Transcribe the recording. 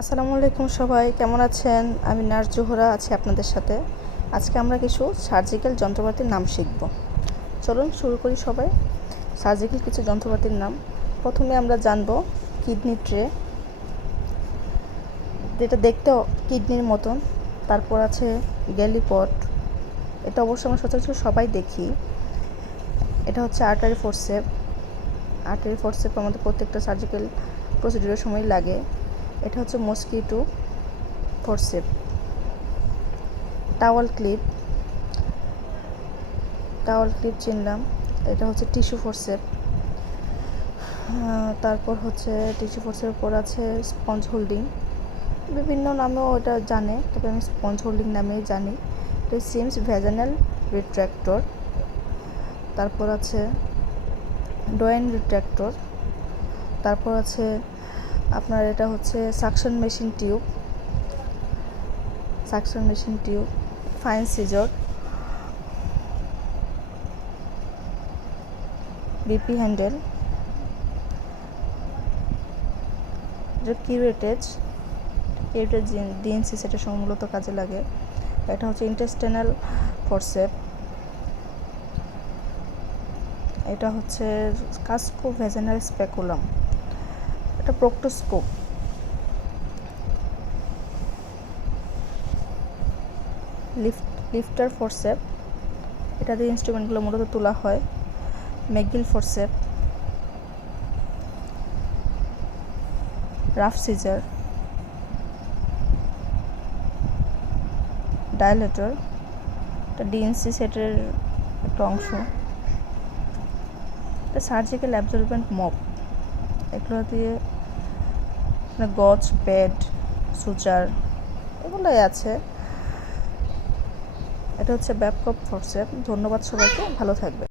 আসসালামু আলাইকুম সবাই, কেমন আছেন? আমি নার্স জোহরা আছি আপনাদের সাথে। আজকে আমরা কিছু সার্জিক্যাল যন্ত্রপাতির নাম শিখব। চলুন শুরু করি সবাই। সার্জিক্যাল কিছু যন্ত্রপাতির নাম। প্রথমে আমরা জানব কিডনি ট্রে, যেটা দেখতে কিডনির মতন। তারপর আছে গ্যালিপট, এটা অবশ্য আমরা সচরাচর সবাই দেখি। এটা হচ্ছে আর্টারি ফোরসেপ। আর্টারি ফোরসেপ আমাদের প্রত্যেকটা সার্জিক্যাল প্রসিডিউরের সময় লাগে। এটা হচ্ছে মস্কিটো ফোরসেপ। টাওয়াল ক্লিপ চিনলাম। এটা হচ্ছে টিস্যু ফোরসেপ। তারপর হচ্ছে টিস্যু ফোরসেপের পর আছে স্পঞ্জ হোল্ডিং। বিভিন্ন নামেও এটা জানে, তবে আমি স্পঞ্জ হোল্ডিং নামেই জানি। এটা সিমস ভ্যাজানাল রিট্র্যাক্টর। তারপর আছে ডয়েন রিট্র্যাক্টর। তারপর আছে আপনার এটা হচ্ছে suction machine tube, fine seizure, BP handle, এটা কিউরেটেজ ডিএনসি সেটের সময় মূলত কাজে লাগে। এটা হচ্ছে ইন্টেস্টাইনাল ফোরসেপ। এটা হচ্ছে কাস্কো ভ্যাজানাল স্পেকুলাম। এটা প্রক্টোস্কোপ। লিফটার ফোরসেপ, এটা দিয়ে ইনস্ট্রুমেন্টগুলো মূলত তোলা হয়। ম্যাকগিল ফোরসেপ, রাফ সিজার, ডায়ালেটর, এটা ডিএনসি সেটের একটা অংশ। এটা সার্জিক্যাল অ্যাবজর্বেন্ট মপ, এগুলো দিয়ে গজ, প্যাড, সুচার এগুলোই আছে। এটা হচ্ছে ব্যাবকপ ফোরসেপ। ধন্যবাদ সবাইকে, ভালো থাকবে।